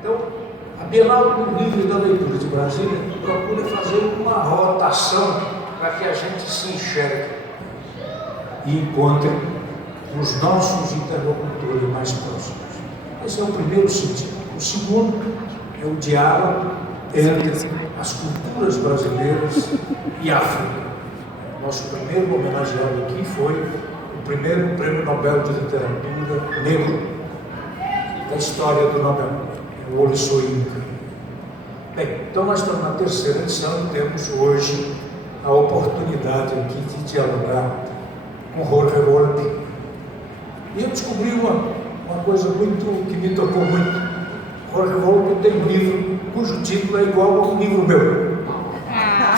Então, a Bienal do Livro e da Leitura de Brasília procura fazer uma rotação para que a gente se enxergue e encontre os nossos interlocutores mais próximos. Esse é o primeiro sentido. O segundo é o diálogo entre as culturas brasileiras e África. Nosso primeiro homenageado aqui foi o primeiro Prêmio Nobel de Literatura negro da história do Nobel, o Wole Soyinka. Bem, então nós estamos na terceira edição e temos hoje a oportunidade aqui de dialogar com Jorge Volpi. E eu descobri uma coisa que me tocou muito. Jorge Volpi tem um livro cujo título é igual a um livro meu.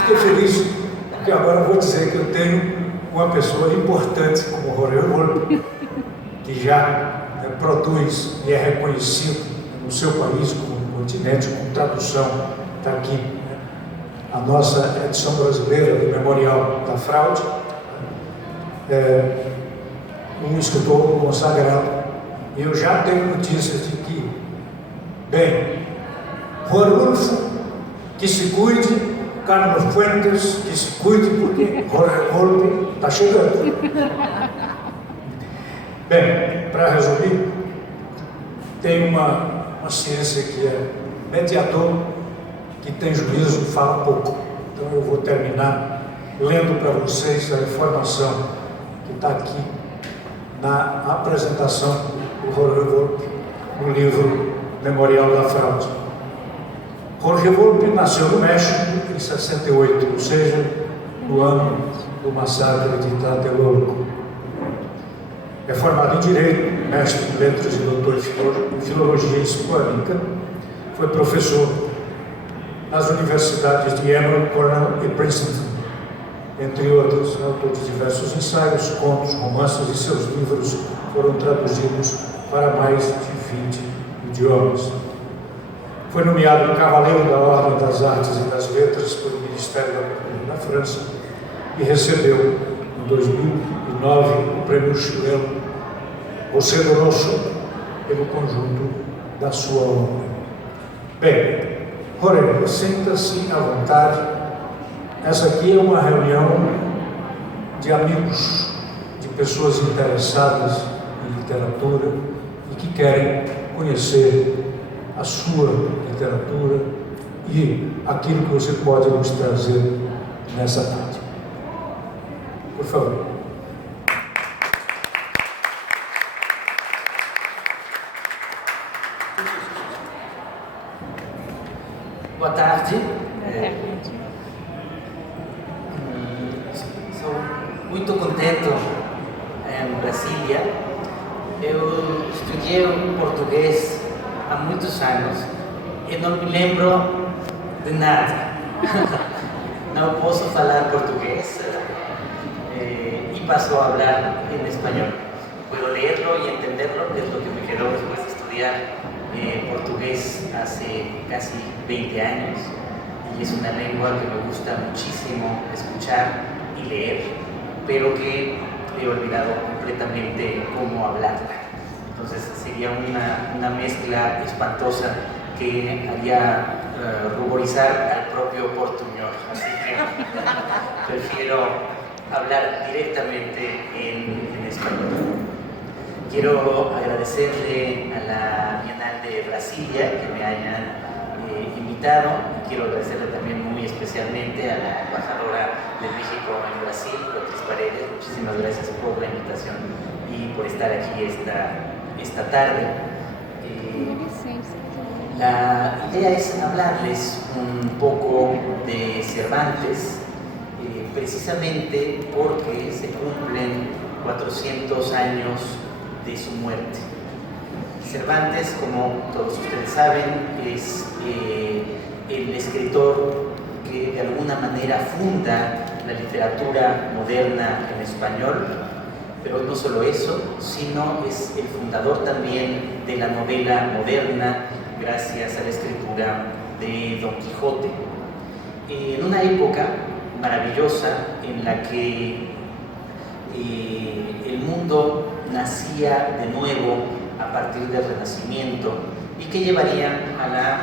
Fiquei feliz, porque agora vou dizer que eu tenho uma pessoa importante como Jorge Volpi, que já produz e é reconhecido no seu país, como no continente, com tradução. Está aqui a nossa edição brasileira do Memorial da Fraude. Um escritor consagrado. E eu já tenho notícias de que, bem, Rodolfo, que se cuide, Carlos Fuentes, que se cuide, porque Jorge Volpi está chegando. Bem, para resumir, tem uma ciência que é mediador, que tem juízo, fala pouco. Então eu vou terminar lendo para vocês a informação que está aqui na apresentação do Jorge Volpi no livro Memorial da Fraude. Jorge Volpi nasceu no México em 68, ou seja, no ano do massacre de Tlatelolco. É formado em Direito, mestre em Letras e doutor em Filologia Hispânica. Foi professor nas universidades de Emory, Cornell e Princeton, entre outros. Autor de diversos ensaios, contos, romances, e seus livros foram traduzidos para mais de 20 idiomas. Foi nomeado Cavaleiro da Ordem das Artes e das Letras pelo Ministério da Cultura da França e recebeu, em 2009, o prêmio chileno José Donoso pelo conjunto da sua obra. Bem, Jorge, sinta-se à vontade. Essa aqui é uma reunião de amigos, de pessoas interessadas em literatura e que querem conhecer a sua literatura e aquilo que você pode nos trazer nessa tarde. Por favor. Boa tarde. Sou muito contente em Brasília. Eu estudei português há muitos anos e não me lembro de nada. Não posso falar português e paso a falar em espanhol. Puedo leerlo y entenderlo, que es lo que me quedó después de estudiar portugués hace casi 20 años, y es una lengua que me gusta muchísimo escuchar y leer, pero que he olvidado completamente cómo hablarla. Entonces sería una mezcla espantosa que haría ruborizar al propio portuñol, así que prefiero hablar directamente en español. Quiero agradecerle a la Bienal de Brasilia que me hayan invitado. Quiero agradecerle también muy especialmente a la embajadora de México en Brasil, Beatriz Paredes. Muchísimas gracias por la invitación y por estar aquí esta tarde. La idea es hablarles un poco de Cervantes, precisamente porque se cumplen 400 años de su muerte. Cervantes, como todos ustedes saben, es el escritor que de alguna manera funda la literatura moderna en español, pero no solo eso, sino es el fundador también de la novela moderna gracias a la escritura de Don Quijote. En una época maravillosa en la que el mundo nacía de nuevo a partir del Renacimiento y que llevarían a la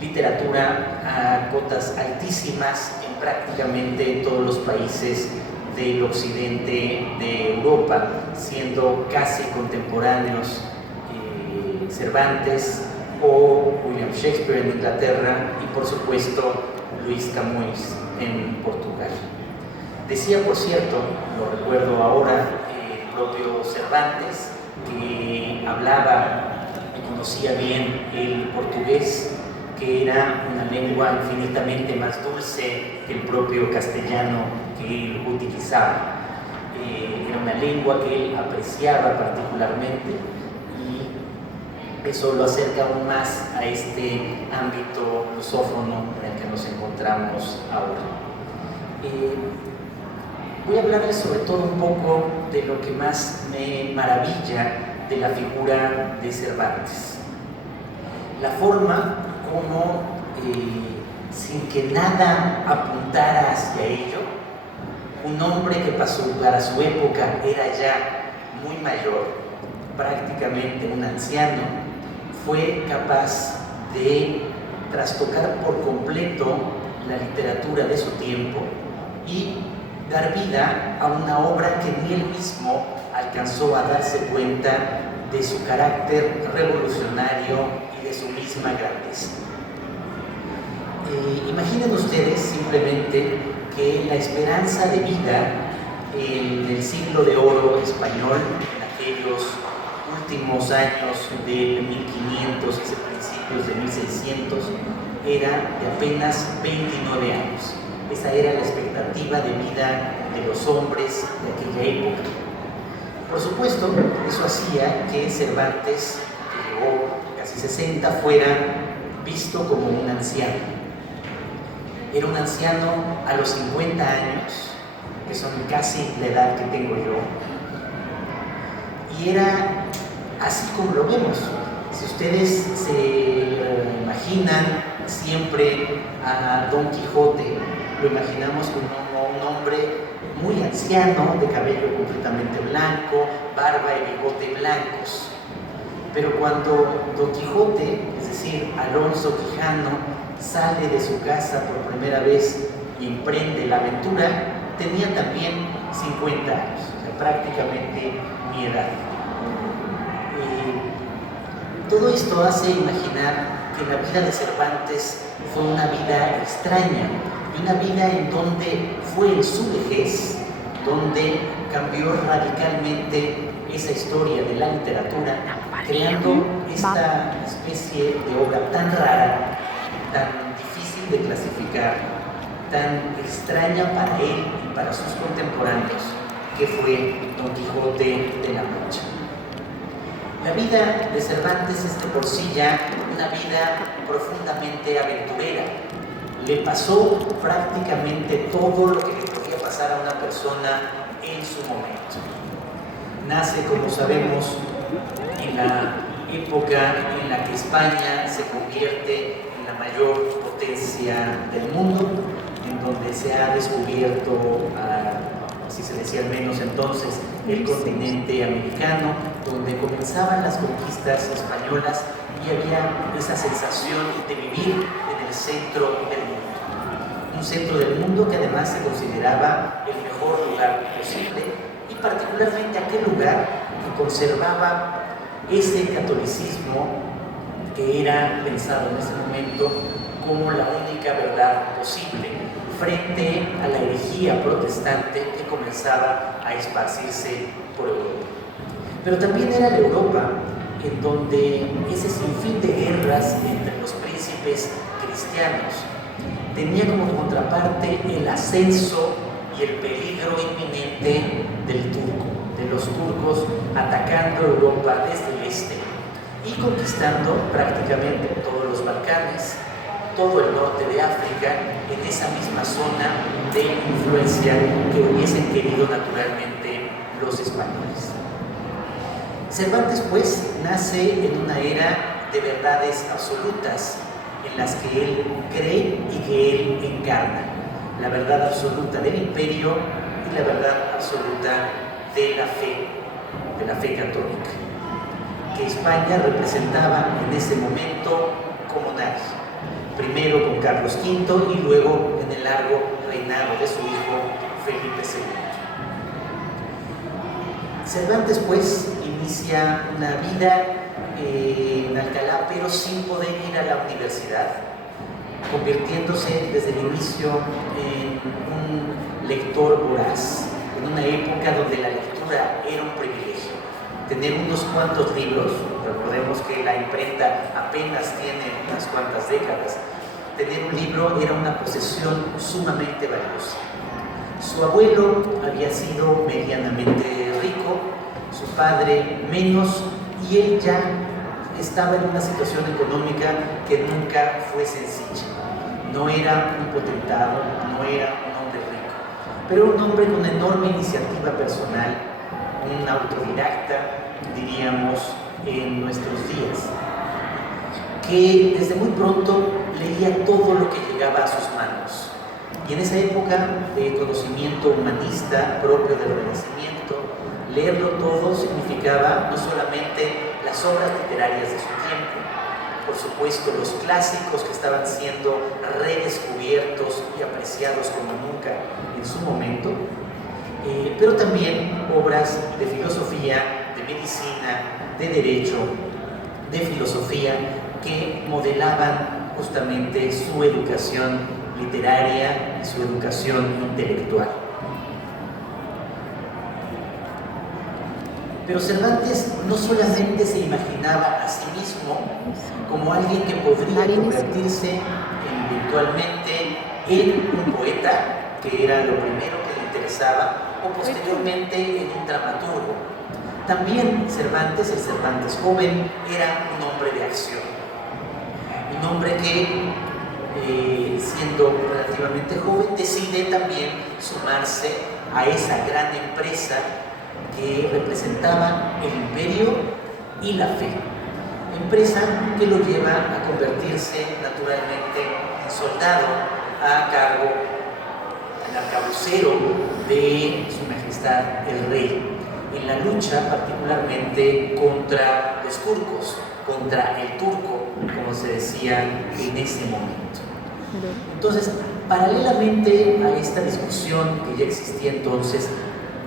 literatura a cotas altísimas en prácticamente todos los países del occidente de Europa, siendo casi contemporáneos Cervantes o William Shakespeare en Inglaterra y por supuesto Luis Camus en Portugal. Decía, por cierto, lo recuerdo ahora, el propio Cervantes, que hablaba y conocía bien el portugués, que era una lengua infinitamente más dulce que el propio castellano que él utilizaba. Era una lengua que él apreciaba particularmente y eso lo acerca aún más a este ámbito lusófono en el que nos encontramos ahora. Voy a hablarles sobre todo un poco de lo que más me maravilla de la figura de Cervantes. La forma como, sin que nada apuntara hacia ello, un hombre que para su época era ya muy mayor, prácticamente un anciano, fue capaz de trastocar por completo la literatura de su tiempo y dar vida a una obra que ni él mismo alcanzó a darse cuenta de su carácter revolucionario y de su misma grandeza. Imaginen ustedes simplemente que la esperanza de vida en el siglo de oro español, en aquellos últimos años de 1500 y principios de 1600, era de apenas 29 años. Esa era la expectativa de vida de los hombres de aquella época. Por supuesto, eso hacía que Cervantes, que llegó casi 60, fuera visto como un anciano. Era un anciano a los 50 años, que son casi la edad que tengo yo, y era así como lo vemos. Si ustedes se imaginan siempre a Don Quijote, lo imaginamos como un hombre muy anciano, de cabello completamente blanco, barba y bigote blancos. Pero cuando Don Quijote, es decir, Alonso Quijano, sale de su casa por primera vez y emprende la aventura, tenía también 50 años, o sea, prácticamente mi edad. Todo esto hace imaginar que la vida de Cervantes fue una vida extraña, y una vida en donde fue en su vejez donde cambió radicalmente esa historia de la literatura, creando esta especie de obra tan rara, tan difícil de clasificar, tan extraña para él y para sus contemporáneos, que fue Don Quijote de la Mancha. La vida de Cervantes es de por sí ya una vida profundamente aventurera. Le pasó prácticamente todo lo que le podía pasar a una persona en su momento. Nace, como sabemos, en la época en la que España se convierte en la mayor potencia del mundo, en donde se ha descubierto, así se decía al menos entonces, el continente americano, donde comenzaban las conquistas españolas y había esa sensación de vivir en el centro del mundo. Un centro del mundo que además se consideraba el mejor lugar posible y particularmente aquel lugar que conservaba ese catolicismo que era pensado en ese momento como la única verdad posible frente a la herejía protestante que comenzaba a esparcirse por Europa. Pero también era la Europa en donde ese sinfín de guerras entre los príncipes cristianos tenía como contraparte el ascenso y el peligro inminente del turco, de los turcos atacando Europa desde el este y conquistando prácticamente todos los Balcanes, todo el norte de África, en esa misma zona de influencia que hubiesen querido naturalmente los españoles. Cervantes, pues, nace en una era de verdades absolutas en las que él cree y que él encarna. La verdad absoluta del imperio y la verdad absoluta de la fe católica. que España representaba en ese momento como nadie. Primero con Carlos V y luego en el largo reinado de su hijo Felipe II. Cervantes pues inicia una vida en Alcalá, pero sin poder ir a la universidad, convirtiéndose desde el inicio en un lector voraz, en una época donde la lectura era un privilegio. Tener unos cuantos libros, recordemos que la imprenta apenas tiene unas cuantas décadas, tener un libro era una posesión sumamente valiosa. Su abuelo había sido medianamente rico, su padre menos, y él ya estaba en una situación económica que nunca fue sencilla. No era un potentado, no era un hombre rico, pero un hombre con una enorme iniciativa personal, un autodidacta, diríamos, en nuestros días, que desde muy pronto leía todo lo que llegaba a sus manos. Y en esa época de conocimiento humanista propio del Renacimiento, leerlo todo significaba no solamente las obras literarias de su tiempo, por supuesto los clásicos que estaban siendo redescubiertos y apreciados como nunca en su momento, pero también obras de filosofía, de medicina, de derecho, de filosofía, que modelaban justamente su educación literaria y su educación intelectual. Pero Cervantes no solamente se imaginaba a sí mismo como alguien que podría convertirse eventualmente en un poeta, que era lo primero que le interesaba, o posteriormente en un dramaturgo. También Cervantes, el Cervantes joven, era un hombre de acción. Un hombre que, siendo relativamente joven, decide también sumarse a esa gran empresa que representaba el imperio y la fe. Empresa que lo lleva a convertirse naturalmente en soldado a cargo, en arcabucero de su majestad el rey, en la lucha particularmente contra los turcos, contra el turco, como se decía en ese momento. Entonces, paralelamente a esta discusión que ya existía entonces,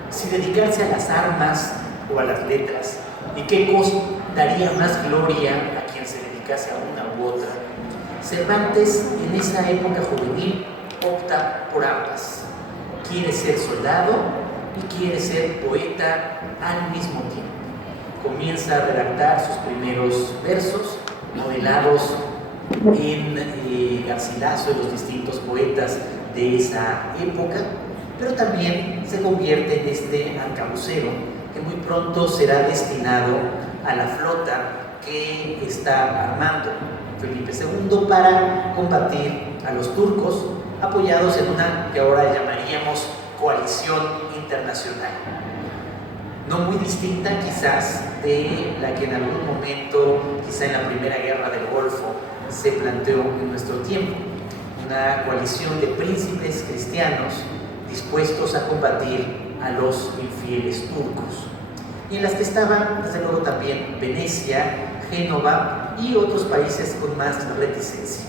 si dedicarse a las armas o a las letras, y qué cosa daría más gloria a quien se dedicase a una u otra, Cervantes en esa época juvenil opta por ambas. Quiere ser soldado y quiere ser poeta al mismo tiempo. Comienza a redactar sus primeros versos, modelados en Garcilaso y los distintos poetas de esa época, pero también se convierte en este arcabucero que muy pronto será destinado a la flota que está armando Felipe II para combatir a los turcos, apoyados en una que ahora llamaríamos coalición internacional, no muy distinta quizás de la que en algún momento, quizá en la Primera Guerra del Golfo, se planteó en nuestro tiempo, una coalición de príncipes cristianos dispuestos a combatir a los infieles turcos, y en las que estaban desde luego también Venecia, Génova y otros países con más reticencia.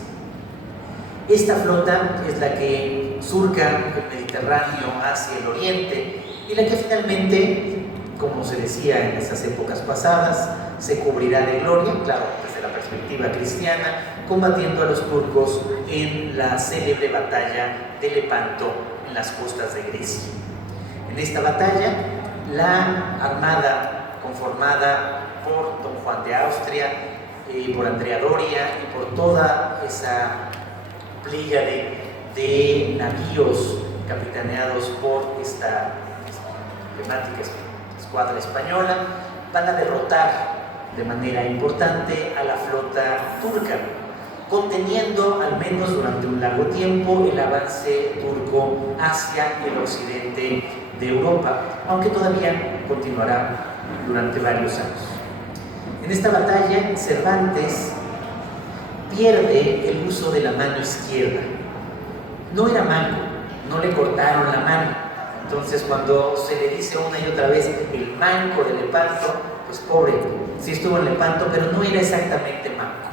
Esta flota es la que surca el Mediterráneo hacia el oriente y la que finalmente, como se decía en esas épocas pasadas, se cubrirá de gloria, claro, desde la perspectiva cristiana, combatiendo a los turcos en la célebre batalla de Lepanto en las costas de Grecia. En esta batalla, la armada conformada por don Juan de Austria, por Andrea Doria y por toda esa pléyade de navíos capitaneados por esta emblemática escuadra española, van a derrotar de manera importante a la flota turca, conteniendo al menos durante un largo tiempo el avance turco hacia el occidente de Europa, aunque todavía continuará durante varios años. En esta batalla, Cervantes pierde el uso de la mano izquierda. No era manco, no le cortaron la mano. Entonces, cuando se le dice una y otra vez el manco de Lepanto, pues pobre, sí estuvo en Lepanto, pero no era exactamente manco.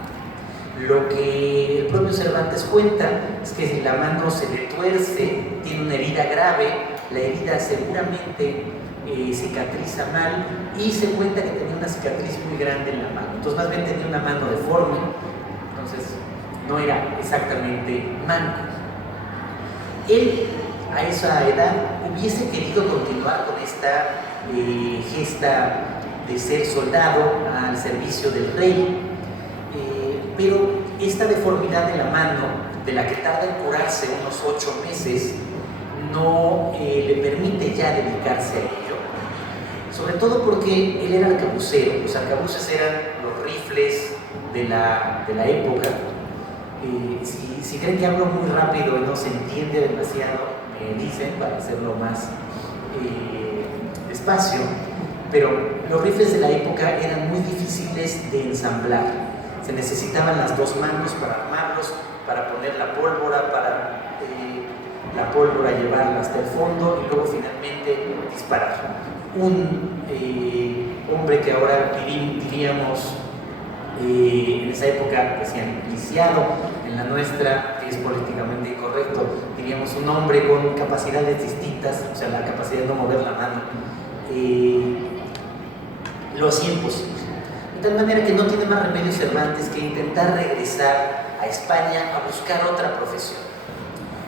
Lo que el propio Cervantes cuenta es que si la mano se le tuerce, tiene una herida grave, la herida seguramente cicatriza mal, y se cuenta que tenía una cicatriz muy grande en la mano. Entonces más bien tenía una mano deforme, entonces no era exactamente manco. Él a esa edad hubiese querido continuar con esta gesta de ser soldado al servicio del rey, pero esta deformidad de la mano, de la que tarda en curarse unos 8 meses, no le permite ya dedicarse a ello, sobre todo porque él era arcabucero. Los arcabuces eran los rifles de la época. Si creen que hablo muy rápido y no se entiende demasiado, me dicen para hacerlo más despacio, pero los rifles de la época eran muy difíciles de ensamblar. Se necesitaban las dos manos para armarlos, para poner la pólvora, para la pólvora llevarla hasta el fondo y luego finalmente disparar. Un hombre que ahora diríamos, en esa época decían lisiado, en la nuestra, que es políticamente incorrecto, diríamos un hombre con capacidades distintas, o sea, la capacidad de no mover la mano, lo hacía imposible. De tal manera que no tiene más remedio Cervantes que intentar regresar a España a buscar otra profesión.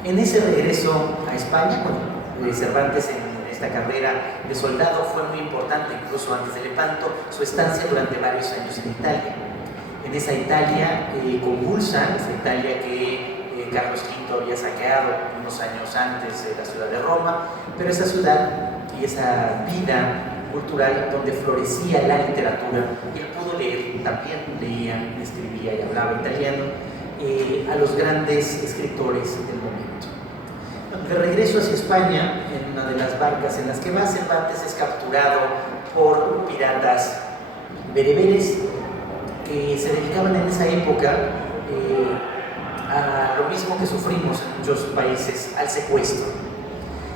En ese regreso a España, Cervantes en esta carrera de soldado fue muy importante, incluso antes de Lepanto, su estancia durante varios años en Italia. En esa Italia convulsa, esa Italia que Carlos V había saqueado unos años antes de la ciudad de Roma, pero esa ciudad y esa vida cultural donde florecía la literatura, y él pudo leer, también leía, escribía y hablaba italiano, a los grandes escritores del momento. De regreso hacia España, en una de las barcas en las que va, Cervantes es capturado por piratas bereberes que se dedicaban en esa época a lo mismo que sufrimos en muchos países, al secuestro.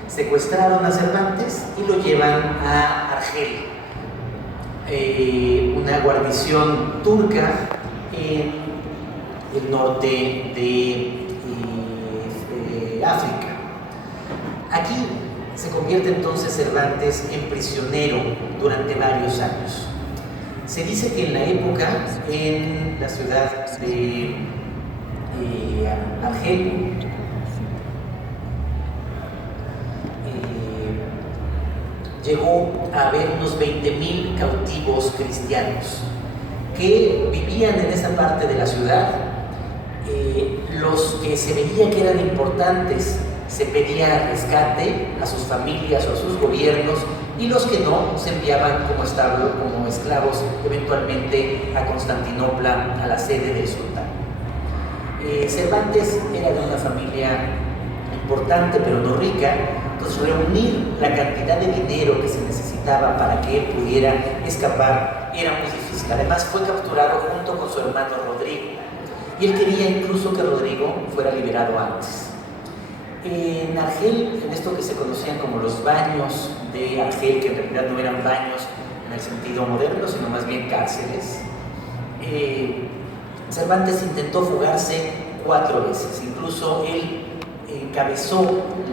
Secuestraron a Cervantes y lo llevan a Argel, una guarnición turca en el norte de África. Aquí se convierte entonces Cervantes en prisionero durante varios años. Se dice que en la época, en la ciudad de Argel, llegó a haber unos 20.000 cautivos cristianos que vivían en esa parte de la ciudad. Los que se veía que eran importantes se pedía rescate a sus familias o a sus gobiernos, y los que no se enviaban como esclavos eventualmente a Constantinopla, a la sede del sultán. Cervantes era de una familia importante pero no rica, entonces reunir la cantidad de dinero que se necesitaba para que él pudiera escapar era muy difícil. Además fue capturado junto con su hermano Rodrigo, y él quería incluso que Rodrigo fuera liberado antes. En Argel, en esto que se conocían como los baños de Argel, que en realidad no eran baños en el sentido moderno, sino más bien cárceles, Cervantes intentó fugarse 4 veces. Incluso él encabezó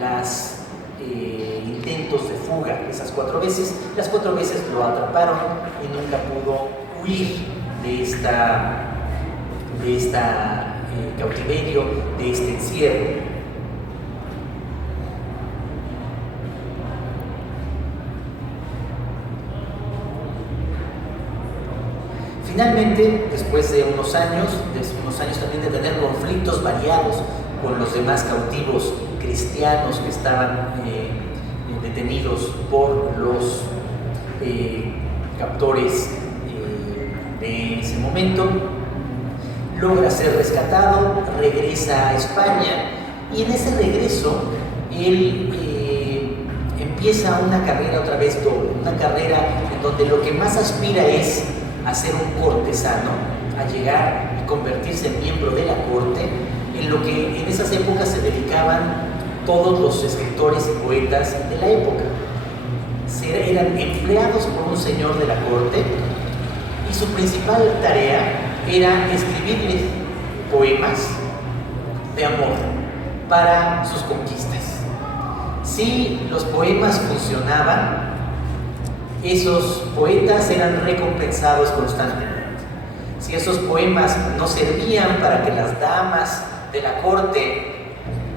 los intentos de fuga esas 4 veces. Las 4 veces lo atraparon y nunca pudo huir de esta cautiverio, de este encierro. Finalmente, después de unos años también de tener conflictos variados con los demás cautivos cristianos que estaban detenidos por los captores de ese momento, logra ser rescatado, regresa a España, y en ese regreso él empieza una carrera otra vez doble, una carrera en donde lo que más aspira es a ser un cortesano, a llegar y convertirse en miembro de la corte, en lo que en esas épocas se dedicaban todos los escritores y poetas de la época. Eran empleados por un señor de la corte, y su principal tarea era escribirles poemas de amor para sus conquistas. Si los poemas funcionaban, esos poetas eran recompensados constantemente. Si esos poemas no servían para que las damas de la corte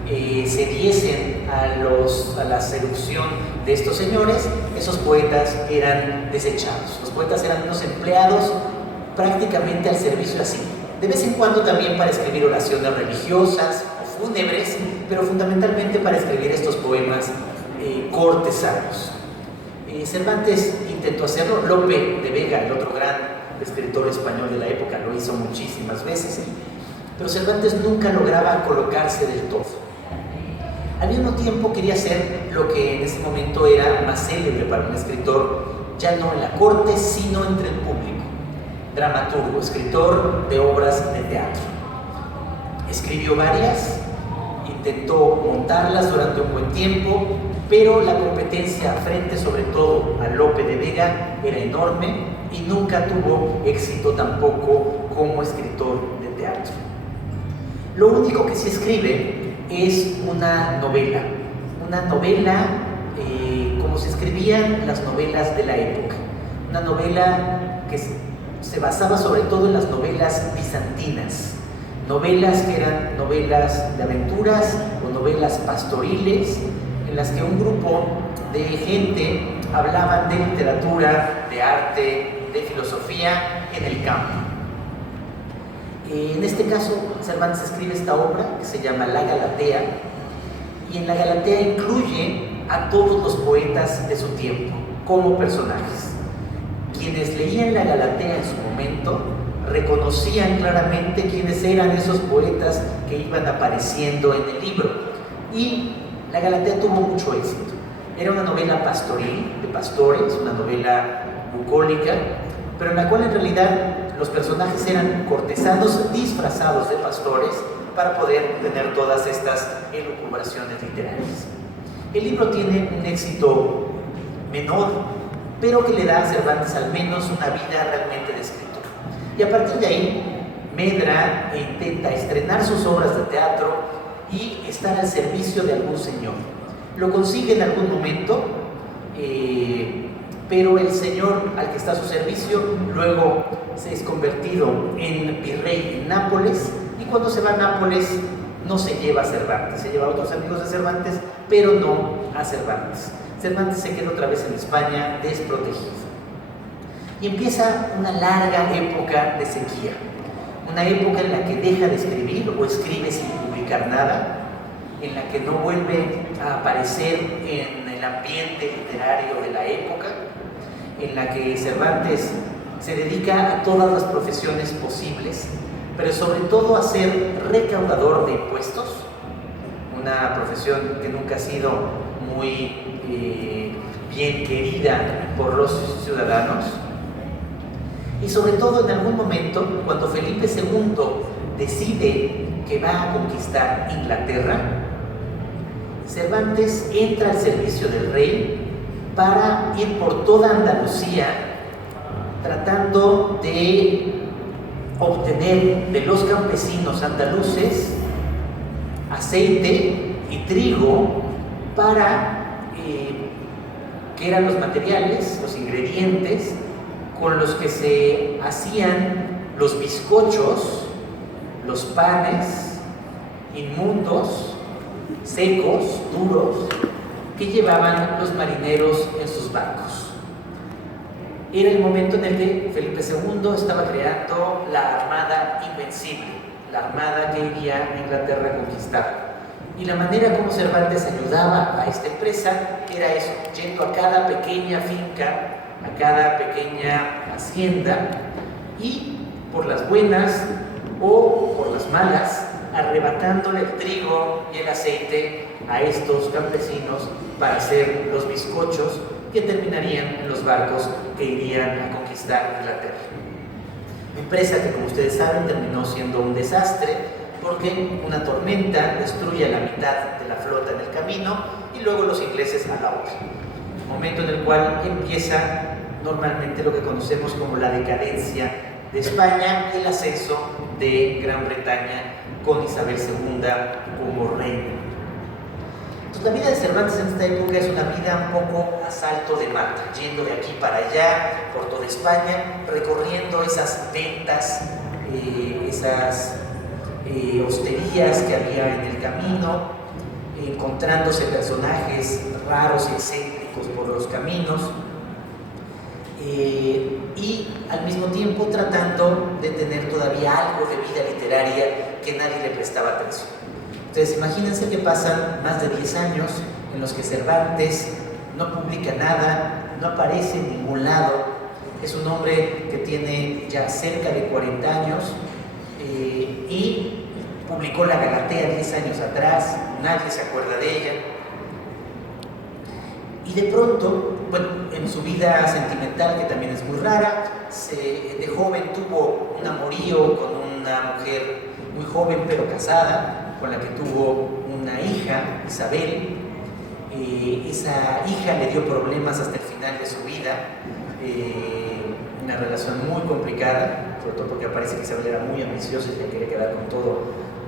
se diesen a la seducción de estos señores, esos poetas eran desechados. Los poetas eran unos empleados prácticamente al servicio así. De vez en cuando también para escribir oraciones religiosas o fúnebres, pero fundamentalmente para escribir estos poemas cortesanos. Cervantes intentó hacerlo, Lope de Vega, el otro gran escritor español de la época, lo hizo muchísimas veces, pero Cervantes nunca lograba colocarse del todo. Al mismo tiempo quería hacer lo que en ese momento era más célebre para un escritor, ya no en la corte, sino entre el público. Dramaturgo, escritor de obras de teatro. Escribió varias, intentó montarlas durante un buen tiempo, pero la competencia frente sobre todo a Lope de Vega era enorme y nunca tuvo éxito tampoco como escritor de teatro. Lo único que se escribe es una novela como se escribían las novelas de la época, una novela que se basaba sobre todo en las novelas bizantinas, novelas que eran novelas de aventuras o novelas pastoriles, en las que un grupo de gente hablaban de literatura, de arte, de filosofía en el campo. En este caso, Cervantes escribe esta obra que se llama La Galatea, y en La Galatea incluye a todos los poetas de su tiempo como personajes. Quienes leían La Galatea en su momento reconocían claramente quiénes eran esos poetas que iban apareciendo en el libro, y La Galatea tuvo mucho éxito. Era una novela pastoril, de pastores, una novela bucólica, pero en la cual en realidad los personajes eran cortesanos disfrazados de pastores para poder tener todas estas elucubraciones literarias. El libro tiene un éxito menor, pero que le da a Cervantes al menos una vida realmente de escritor. Y a partir de ahí, medra e intenta estrenar sus obras de teatro y estar al servicio de algún señor. Lo consigue en algún momento, pero el señor al que está a su servicio luego se es convertido en virrey en Nápoles, y cuando se va a Nápoles no se lleva a Cervantes, se lleva a otros amigos de Cervantes, pero no a Cervantes. Cervantes se queda otra vez en España desprotegido. Y empieza una larga época de sequía, una época en la que deja de escribir o escribe sin publicar nada, en la que no vuelve a aparecer en el ambiente literario de la época, en la que Cervantes se dedica a todas las profesiones posibles, pero sobre todo a ser recaudador de impuestos, una profesión que nunca ha sido muy bien querida por los ciudadanos. Y sobre todo en algún momento, cuando Felipe II decide que va a conquistar Inglaterra, Cervantes entra al servicio del rey para ir por toda Andalucía tratando de obtener de los campesinos andaluces aceite y trigo para que eran los materiales, los ingredientes con los que se hacían los bizcochos, los panes inmundos, secos, duros, que llevaban los marineros en sus barcos. Era el momento en el que Felipe II estaba creando la Armada Invencible, la armada que iría a Inglaterra a conquistar. Y la manera como Cervantes ayudaba a esta empresa era eso, yendo a cada pequeña finca, a cada pequeña hacienda, y por las buenas o por las malas, arrebatándole el trigo y el aceite a estos campesinos para hacer los bizcochos que terminarían en los barcos que irían a conquistar Inglaterra. Empresa que, como ustedes saben, terminó siendo un desastre porque una tormenta destruye a la mitad de la flota en el camino y luego los ingleses a la otra. Momento en el cual empieza normalmente lo que conocemos como la decadencia de España y el ascenso de Gran Bretaña con Isabel II como reina. Entonces, la vida de Cervantes en esta época es una vida un poco a salto de mata, yendo de aquí para allá, por toda España, recorriendo esas ventas, esas hosterías que había en el camino, encontrándose personajes raros y excéntricos por los caminos, y al mismo tiempo tratando de tener todavía algo de vida literaria que nadie le prestaba atención. Entonces, imagínense que pasan más de 10 años en los que Cervantes no publica nada, no aparece en ningún lado. Es un hombre que tiene ya cerca de 40 años y publicó la Galatea 10 años atrás, nadie se acuerda de ella. Y de pronto, bueno, en su vida sentimental, que también es muy rara, de joven tuvo un amorío con una mujer muy joven pero casada, con la que tuvo una hija, Isabel. Esa hija le dio problemas hasta el final de su vida, una relación muy complicada, sobre todo porque parece que Isabel era muy ambiciosa y le quería quedar con todo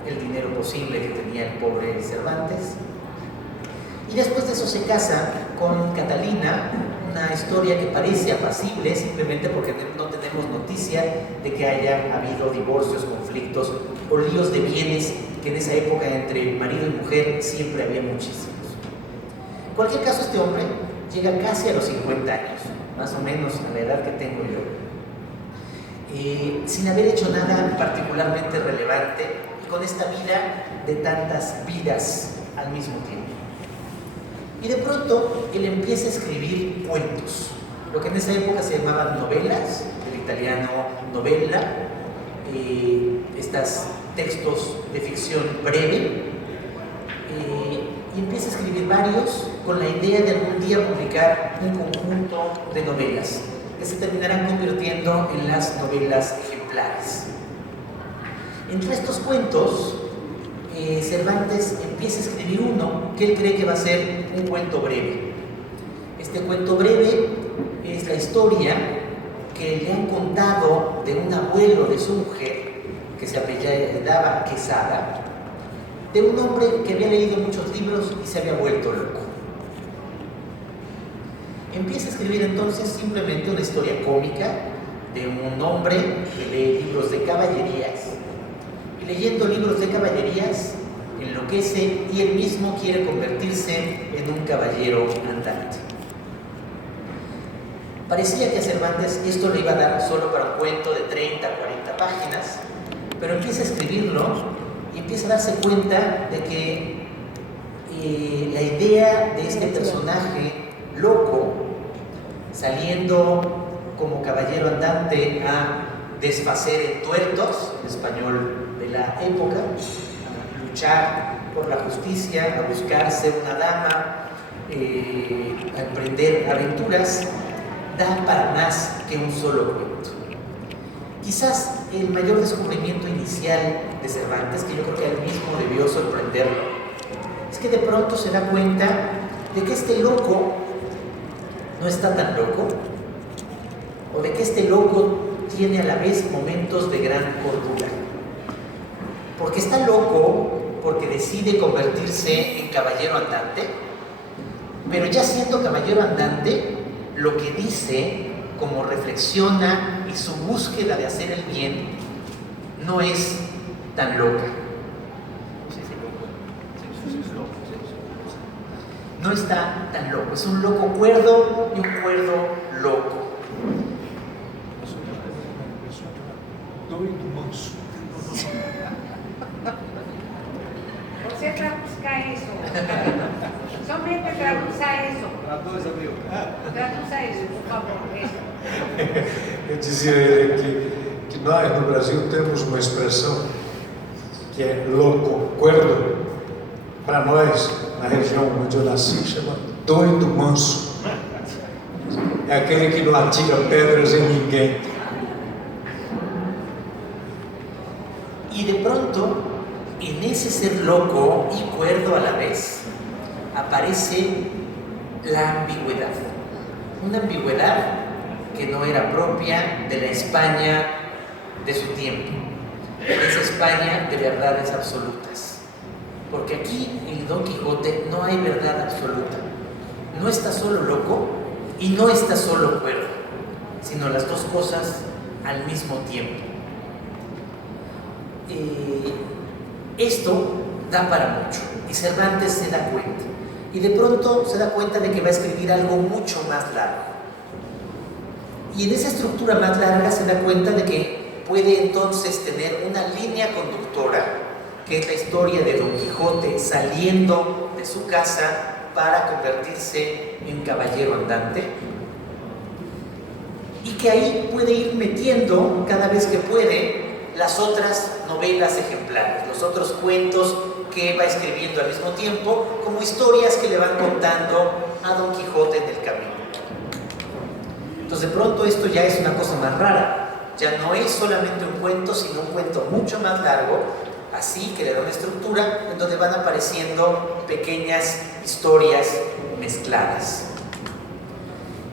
el dinero posible que tenía el pobre Cervantes. Y después de eso se casa con Catalina, una historia que parece apacible simplemente porque no tenemos noticia de que haya habido divorcios, conflictos o líos de bienes, que en esa época entre marido y mujer siempre había muchísimos. En cualquier caso, este hombre llega casi a los 50 años, más o menos a la edad que tengo yo, sin haber hecho nada particularmente relevante y con esta vida de tantas vidas al mismo tiempo. Y de pronto él empieza a escribir cuentos, lo que en esa época se llamaban novelas, del italiano novella, estos textos de ficción breve, y empieza a escribir varios con la idea de algún día publicar un conjunto de novelas que se terminarán convirtiendo en las novelas ejemplares. Entre estos cuentos, Cervantes empieza a escribir uno que él cree que va a ser un cuento breve. Este cuento breve es la historia que le han contado de un abuelo de su mujer, que se apellidaba Quesada, de un hombre que había leído muchos libros y se había vuelto loco. Empieza a escribir entonces simplemente una historia cómica de un hombre que lee libros de caballerías, y leyendo libros de caballerías enloquece y él mismo quiere convertirse en un caballero andante. Parecía que a Cervantes esto le iba a dar solo para un cuento de 30, 40 páginas, pero empieza a escribirlo y empieza a darse cuenta de que la idea de este personaje loco, saliendo como caballero andante a desfacer en tuertos, en español de la época, a luchar por la justicia, a buscarse una dama, a emprender aventuras, da para más que un solo cuento. Quizás el mayor descubrimiento inicial de Cervantes, que yo creo que a él mismo debió sorprenderlo, es que de pronto se da cuenta de que este loco no está tan loco, o de que este loco tiene a la vez momentos de gran cordura. Porque está loco porque decide convertirse en caballero andante, pero ya siendo caballero andante, lo que dice, como reflexiona y su búsqueda de hacer el bien, no es tan loca. No está tan loco, es un loco cuerdo y un cuerdo loco. Doido manso. Você traduzca isso. Somente traduza isso. Traduza, meu. Traduza isso, por favor. Eu dizia a ele que nós no Brasil temos uma expressão que é louco, cuerdo. Para nós, na região onde eu nasci, chama doido manso. É aquele que não atira pedras em ninguém. Y de pronto, en ese ser loco y cuerdo a la vez, aparece la ambigüedad. Una ambigüedad que no era propia de la España de su tiempo. Es España de verdades absolutas. Porque aquí en Don Quijote no hay verdad absoluta. No está solo loco y no está solo cuerdo, sino las dos cosas al mismo tiempo. Esto da para mucho y Cervantes se da cuenta. Y de pronto se da cuenta de que va a escribir algo mucho más largo. Y en esa estructura más larga se da cuenta de que puede entonces tener una línea conductora, que es la historia de Don Quijote saliendo de su casa para convertirse en caballero andante, y que ahí puede ir metiendo cada vez que puede las otras novelas ejemplares, los otros cuentos que va escribiendo al mismo tiempo, como historias que le van contando a Don Quijote en el camino. Entonces de pronto esto ya es una cosa más rara, ya no es solamente un cuento, sino un cuento mucho más largo, así que le da una estructura en donde van apareciendo pequeñas historias mezcladas.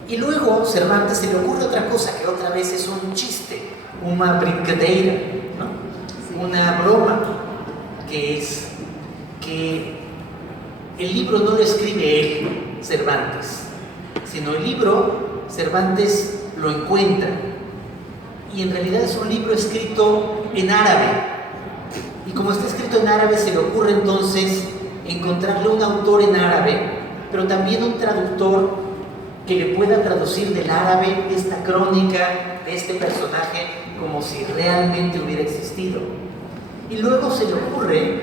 Y luego Cervantes se le ocurre otra cosa, que otra vez es un chiste, una brincadeira, ¿no? Una broma, que es que el libro no lo escribe él, Cervantes, sino el libro Cervantes lo encuentra, y en realidad es un libro escrito en árabe, y como está escrito en árabe se le ocurre entonces encontrarle un autor en árabe, pero también un traductor que le pueda traducir del árabe esta crónica de este personaje como si realmente hubiera existido. Y luego se le ocurre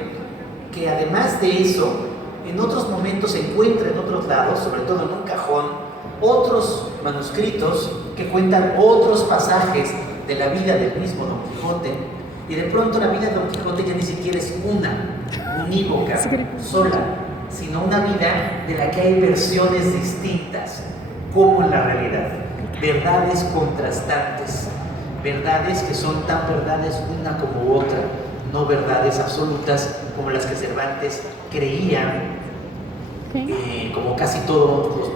que además de eso, en otros momentos se encuentra en otros lados, sobre todo en un cajón, otros manuscritos que cuentan otros pasajes de la vida del mismo Don Quijote, y de pronto la vida de Don Quijote ya ni siquiera es unívoca, sola, sino una vida de la que hay versiones distintas, como en la realidad, verdades contrastantes, verdades que son tan verdades una como otra, no verdades absolutas como las que Cervantes creía, como casi todos los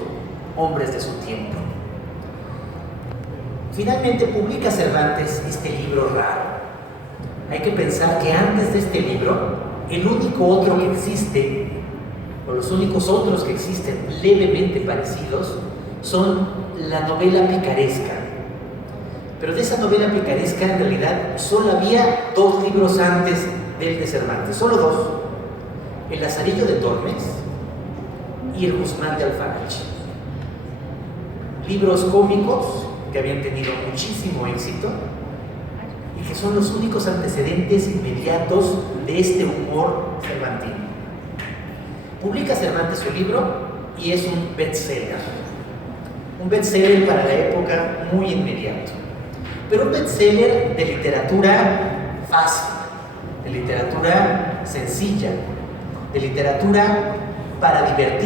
hombres de su tiempo. Finalmente publica Cervantes este libro raro. Hay que pensar que antes de este libro, el único otro que existe, o los únicos otros que existen levemente parecidos, son la novela picaresca. Pero de esa novela picaresca en realidad solo había dos libros antes del de Cervantes, solo dos: El Lazarillo de Tormes y El Guzmán de Alfarache. Libros cómicos que habían tenido muchísimo éxito y que son los únicos antecedentes inmediatos de este humor cervantino. Publica Cervantes su libro y es un bestseller. Un bestseller para la época muy inmediato. Pero un bestseller de literatura fácil, de literatura sencilla, de literatura para divertir